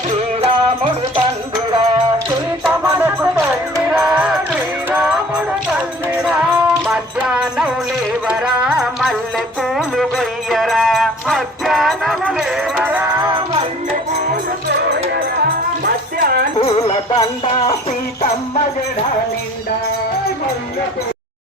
శ్రీరాముడు తండ్రిరా సీత మనకు తల్లిరా శ్రీరాముడు తల్లిరా మధ్యాహ్నం లేవరా మల్లె పూలు గొయ్యరా మధ్యాహ్నం లేవరా మల్లె పూలు గొయ్యరా మధ్యాహ్నం పూల దండ సీతమ్మ జడ నిండా